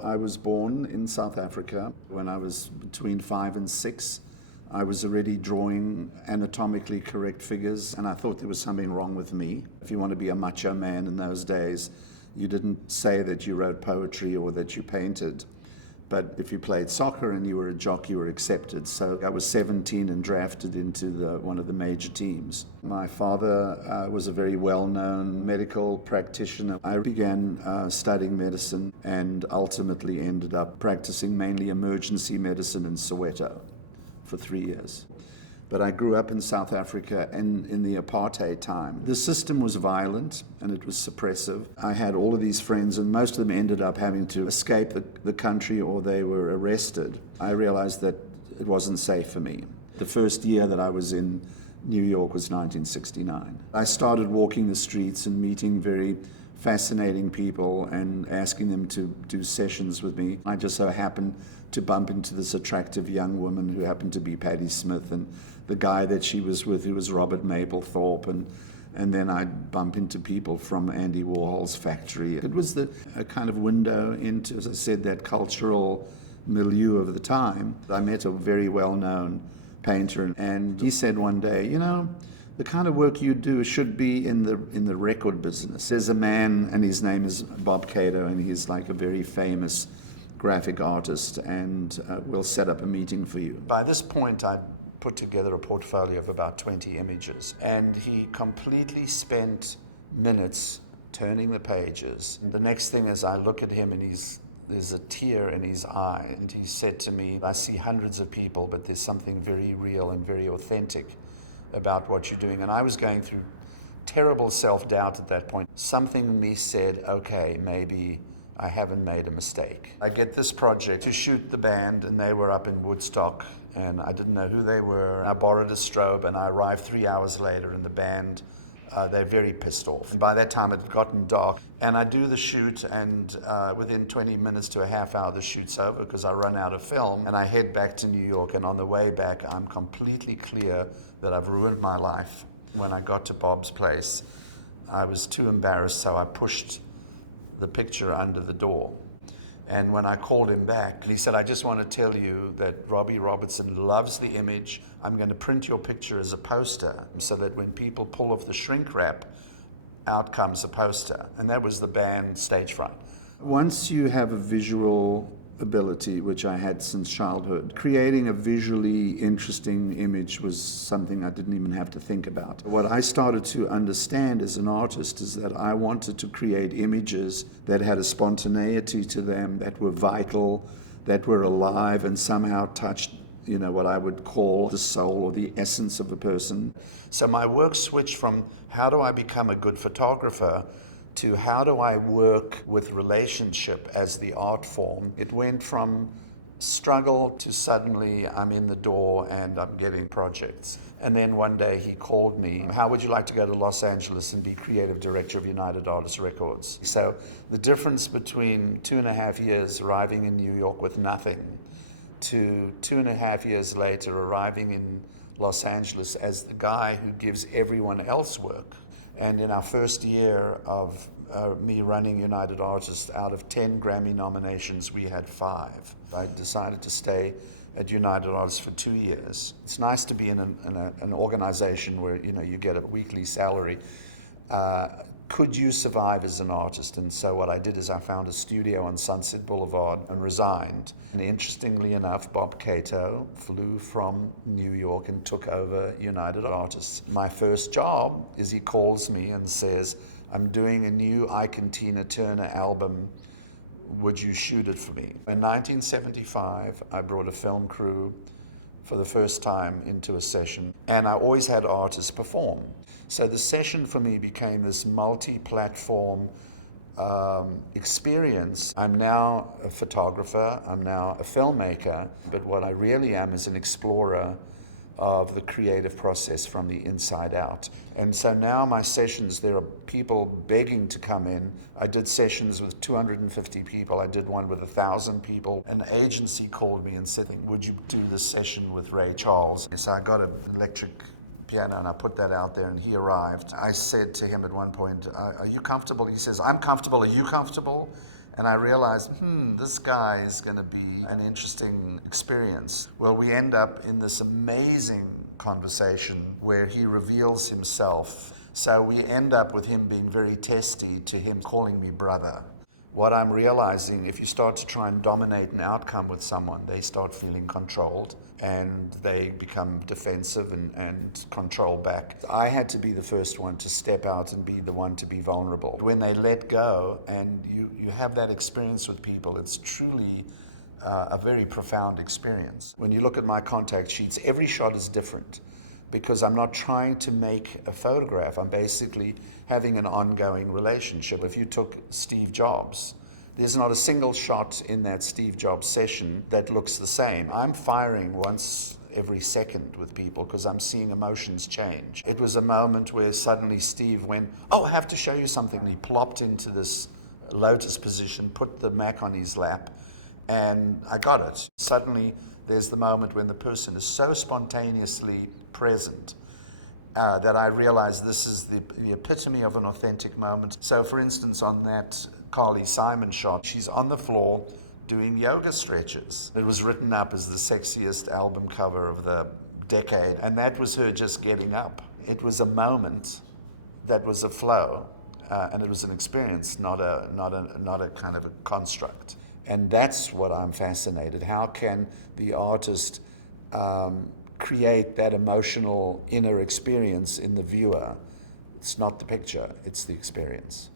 I was born in South Africa. When I was between 5 and 6, I was already drawing anatomically correct figures, and I thought there was something wrong with me. If you want to be a macho man in those days, you didn't say that you wrote poetry or that you painted. But if you played soccer and you were a jock, you were accepted. So I was 17 and drafted into one of the major teams. My father was a very well-known medical practitioner. I began studying medicine and ultimately ended up practicing mainly emergency medicine in Soweto for 3 years. But I grew up in South Africa and in the apartheid time. The system was violent and it was suppressive. I had all of these friends, and most of them ended up having to escape the country or they were arrested. I realized that it wasn't safe for me. The first year that I was in New York was 1969. I started walking the streets and meeting very fascinating people and asking them to do sessions with me. I just so happened to bump into this attractive young woman who happened to be Patti Smith, and the guy that she was with, who was Robert Mapplethorpe, and then I'd bump into people from Andy Warhol's factory. It was a kind of window into, as I said, that cultural milieu of the time. I met a very well-known painter, and he said one day, the kind of work you do should be in the record business. There's a man, and his name is Bob Cato, and he's like a very famous graphic artist, and we'll set up a meeting for you. By this point, I'd put together a portfolio of about 20 images, and he completely spent minutes turning the pages. The next thing is I look at him, and there's a tear in his eye, and he said to me, I see hundreds of people, but there's something very real and very authentic about what you're doing. And I was going through terrible self-doubt at that point. Something in me said, okay, maybe I haven't made a mistake. I get this project to shoot the band, and they were up in Woodstock, and I didn't know who they were. I borrowed a strobe, and I arrived 3 hours later, and the band, they're very pissed off. And by that time, it had gotten dark, and I do the shoot, and within 20 minutes to a half hour, the shoot's over because I run out of film, and I head back to New York, and on the way back, I'm completely clear that I've ruined my life. When I got to Bob's place, I was too embarrassed, so I pushed the picture under the door. And when I called him back, he said, I just want to tell you that Robbie Robertson loves the image. I'm going to print your picture as a poster so that when people pull off the shrink wrap, out comes a poster. And that was the band Stage Fright. Once you have a visual ability, which I had since childhood, creating a visually interesting image was something I didn't even have to think about. What I started to understand as an artist is that I wanted to create images that had a spontaneity to them, that were vital, that were alive, and somehow touched what I would call the soul or the essence of a person. So my work switched from how do I become a good photographer to how do I work with relationship as the art form. It went from struggle to suddenly I'm in the door and I'm getting projects. And then one day he called me, how would you like to go to Los Angeles and be creative director of United Artists Records? So the difference between 2.5 years arriving in New York with nothing to 2.5 years later arriving in Los Angeles as the guy who gives everyone else work. And in our first year of me running United Artists, out of 10 Grammy nominations, we had 5. I decided to stay at United Artists for 2 years. It's nice to be in an organization where you get a weekly salary. Could you survive as an artist? And so what I did is I found a studio on Sunset Boulevard and resigned. And interestingly enough, Bob Cato flew from New York and took over United Artists. My first job is he calls me and says, I'm doing a new Ike and Tina Turner album. Would you shoot it for me? In 1975, I brought a film crew for the first time into a session, and I always had artists perform. So the session for me became this multi-platform experience. I'm now a photographer, I'm now a filmmaker, but what I really am is an explorer of the creative process from the inside out. And so now my sessions, there are people begging to come in. I did sessions with 250 people. I did one with 1,000 people. An agency called me and said, would you do this session with Ray Charles? So I got an electric piano and I put that out there and he arrived. I said to him at one point, are you comfortable? He says, I'm comfortable. Are you comfortable? And I realized, this guy is going to be an interesting experience. Well, we end up in this amazing conversation where he reveals himself. So we end up with him being very testy to him calling me brother. What I'm realizing, if you start to try and dominate an outcome with someone, they start feeling controlled and they become defensive and control back. I had to be the first one to step out and be the one to be vulnerable. When they let go and you have that experience with people, it's truly a very profound experience. When you look at my contact sheets, every shot is different because I'm not trying to make a photograph. I'm basically having an ongoing relationship. If you took Steve Jobs, there's not a single shot in that Steve Jobs session that looks the same. I'm firing once every second with people because I'm seeing emotions change. It was a moment where suddenly Steve went, oh, I have to show you something. And he plopped into this lotus position, put the Mac on his lap, and I got it. Suddenly, there's the moment when the person is so spontaneously present that I realize this is the epitome of an authentic moment. So, for instance, on that Carly Simon shot, she's on the floor doing yoga stretches. It was written up as the sexiest album cover of the decade, and that was her just getting up. It was a moment that was a flow, and it was an experience, not a kind of a construct. And that's what I'm fascinated. How can the artist create that emotional inner experience in the viewer? It's not the picture, it's the experience.